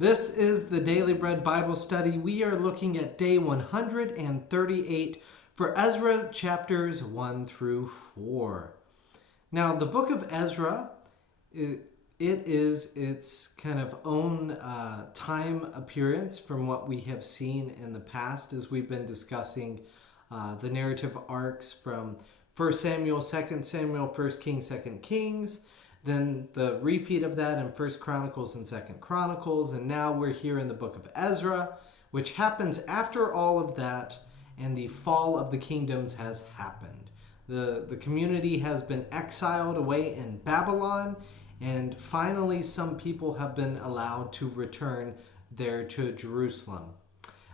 This is the Daily Bread Bible Study. We are looking at day 138 for Ezra chapters 1 through 4. Now, the book of Ezra, it is its kind of own time appearance from what we have seen in the past as we've been discussing the narrative arcs from 1 Samuel, 2 Samuel, 1 Kings, 2 Kings, then the repeat of that in 1 Chronicles and 2 Chronicles, and now we're here in the book of Ezra, which happens after all of that, and the fall of the kingdoms has happened. The community has been exiled away in Babylon, and finally some people have been allowed to return there to Jerusalem.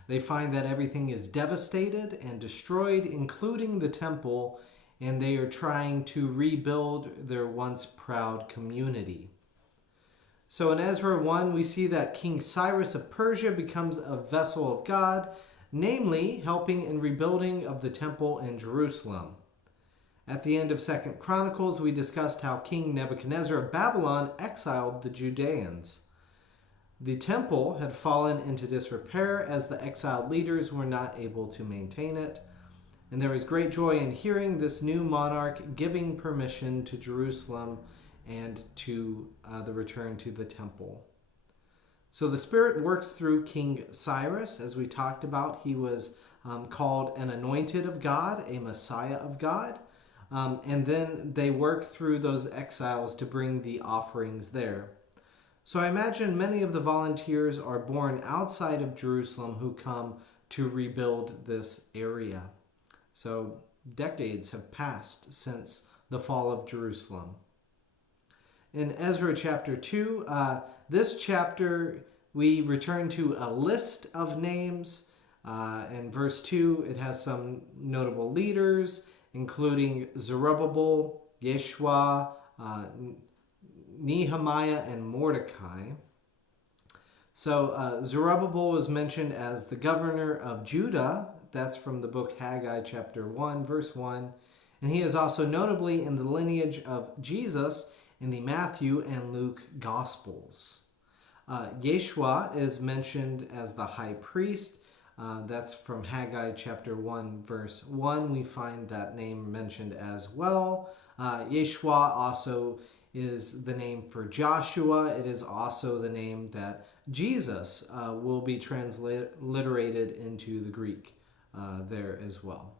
They find that everything is devastated and destroyed, including the temple, and they are trying to rebuild their once proud community. So in Ezra 1, we see that King Cyrus of Persia becomes a vessel of God, namely helping in rebuilding of the temple in Jerusalem. At the end of 2 Chronicles, we discussed how King Nebuchadnezzar of Babylon exiled the Judeans. The temple had fallen into disrepair as the exiled leaders were not able to maintain it. And there was great joy in hearing this new monarch giving permission to Jerusalem and to the return to the temple. So the Spirit works through King Cyrus, as we talked about. He was called an anointed of God, a Messiah of God. And then they work through those exiles to bring the offerings there. So I imagine many of the volunteers are born outside of Jerusalem who come to rebuild this area. So decades have passed since the fall of Jerusalem. In Ezra chapter 2, this chapter we return to a list of names. In verse 2, it has some notable leaders, including Zerubbabel, Yeshua, Nehemiah, and Mordecai. So Zerubbabel is mentioned as the governor of Judah. That's from the book Haggai chapter 1, verse 1. And he is also notably in the lineage of Jesus in the Matthew and Luke Gospels. Yeshua is mentioned as the high priest. That's from Haggai chapter 1, verse 1. We find that name mentioned as well. Yeshua also is the name for Joshua. It is also the name that Jesus will be transliterated into the Greek there as well.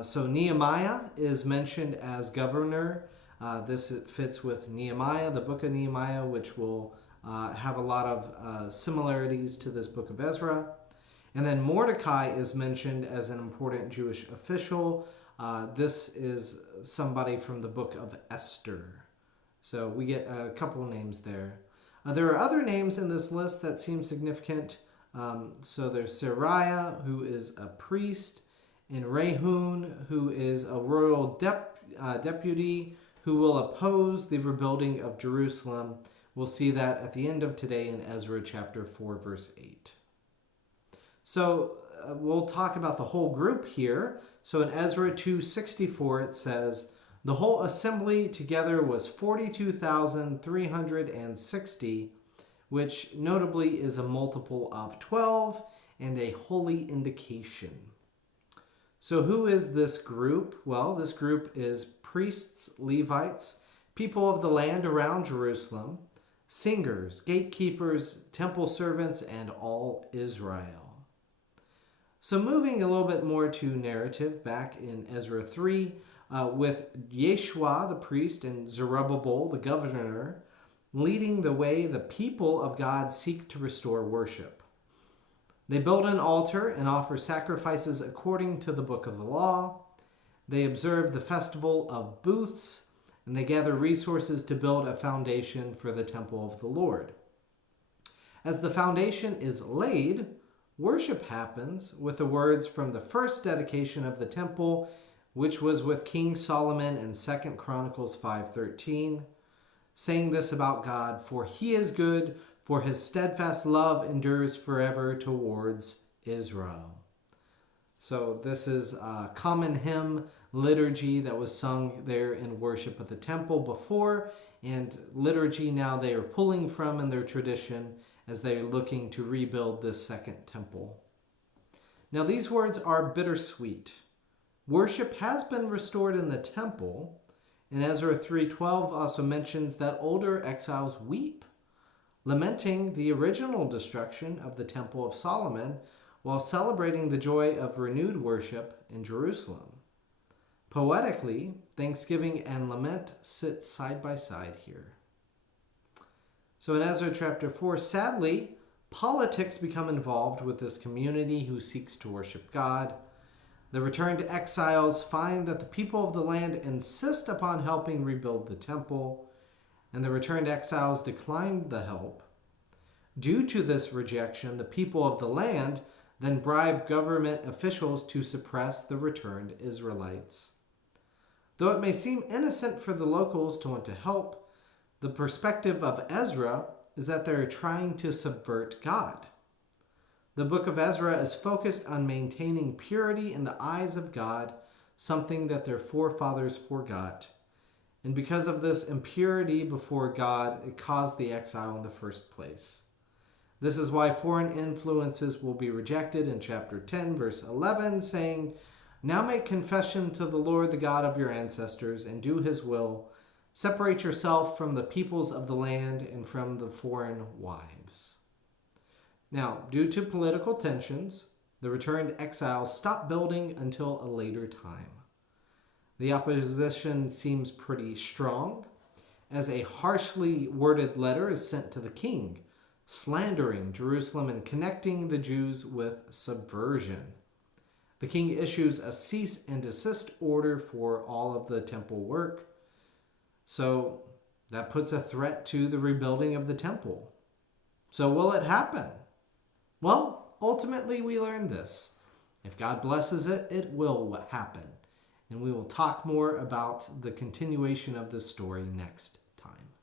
So Nehemiah is mentioned as governor. This fits with Nehemiah, the book of Nehemiah, which will have a lot of similarities to this book of Ezra. And then Mordecai is mentioned as an important Jewish official. This is somebody from the book of Esther. So we get a couple names there. There are other names in this list that seem significant. So there's Sariah, who is a priest, and Rehum, who is a royal deputy who will oppose the rebuilding of Jerusalem. We'll see that at the end of today in Ezra chapter 4, verse 8. So we'll talk about the whole group here. So in Ezra 2:64 it says, "The whole assembly together was 42,360, which notably is a multiple of 12 and a holy indication." So who is this group? Well, this group is priests, Levites, people of the land around Jerusalem, singers, gatekeepers, temple servants, and all Israel. So moving a little bit more to narrative back in Ezra 3, with Yeshua the priest and Zerubbabel the governor leading the way, the people of God seek to restore worship. They build an altar and offer sacrifices according to the book of the law. They observe the festival of booths, and they gather resources to build a foundation for the temple of the Lord. As the foundation is laid, worship happens with the words from the first dedication of the temple, which was with King Solomon in 2 Chronicles 5:13, saying this about God, "For he is good, for his steadfast love endures forever towards Israel." So this is a common hymn liturgy that was sung there in worship at the temple before and liturgy now they are pulling from in their tradition as they are looking to rebuild this second temple. Now these words are bittersweet. Worship has been restored in the temple, and Ezra 3:12 also mentions that older exiles weep, lamenting the original destruction of the Temple of Solomon while celebrating the joy of renewed worship in Jerusalem. Poetically, thanksgiving and lament sit side by side here. So in Ezra chapter 4, sadly, politics become involved with this community who seeks to worship God. The returned exiles find that the people of the land insist upon helping rebuild the temple, and the returned exiles declined the help. Due to this rejection, the people of the land then bribe government officials to suppress the returned Israelites. Though it may seem innocent for the locals to want to help, the perspective of Ezra is that they're trying to subvert God. The book of Ezra is focused on maintaining purity in the eyes of God, something that their forefathers forgot. And because of this impurity before God, it caused the exile in the first place. This is why foreign influences will be rejected in chapter 10, verse 11, saying, "Now make confession to the Lord, the God of your ancestors, and do his will. Separate yourself from the peoples of the land and from the foreign wives." Now, due to political tensions, the returned exiles stopped building until a later time. The opposition seems pretty strong, as a harshly worded letter is sent to the king, slandering Jerusalem and connecting the Jews with subversion. The king issues a cease and desist order for all of the temple work. So that puts a threat to the rebuilding of the temple. So will it happen? Well, ultimately we learn this. If God blesses it, it will happen. And we will talk more about the continuation of this story next time.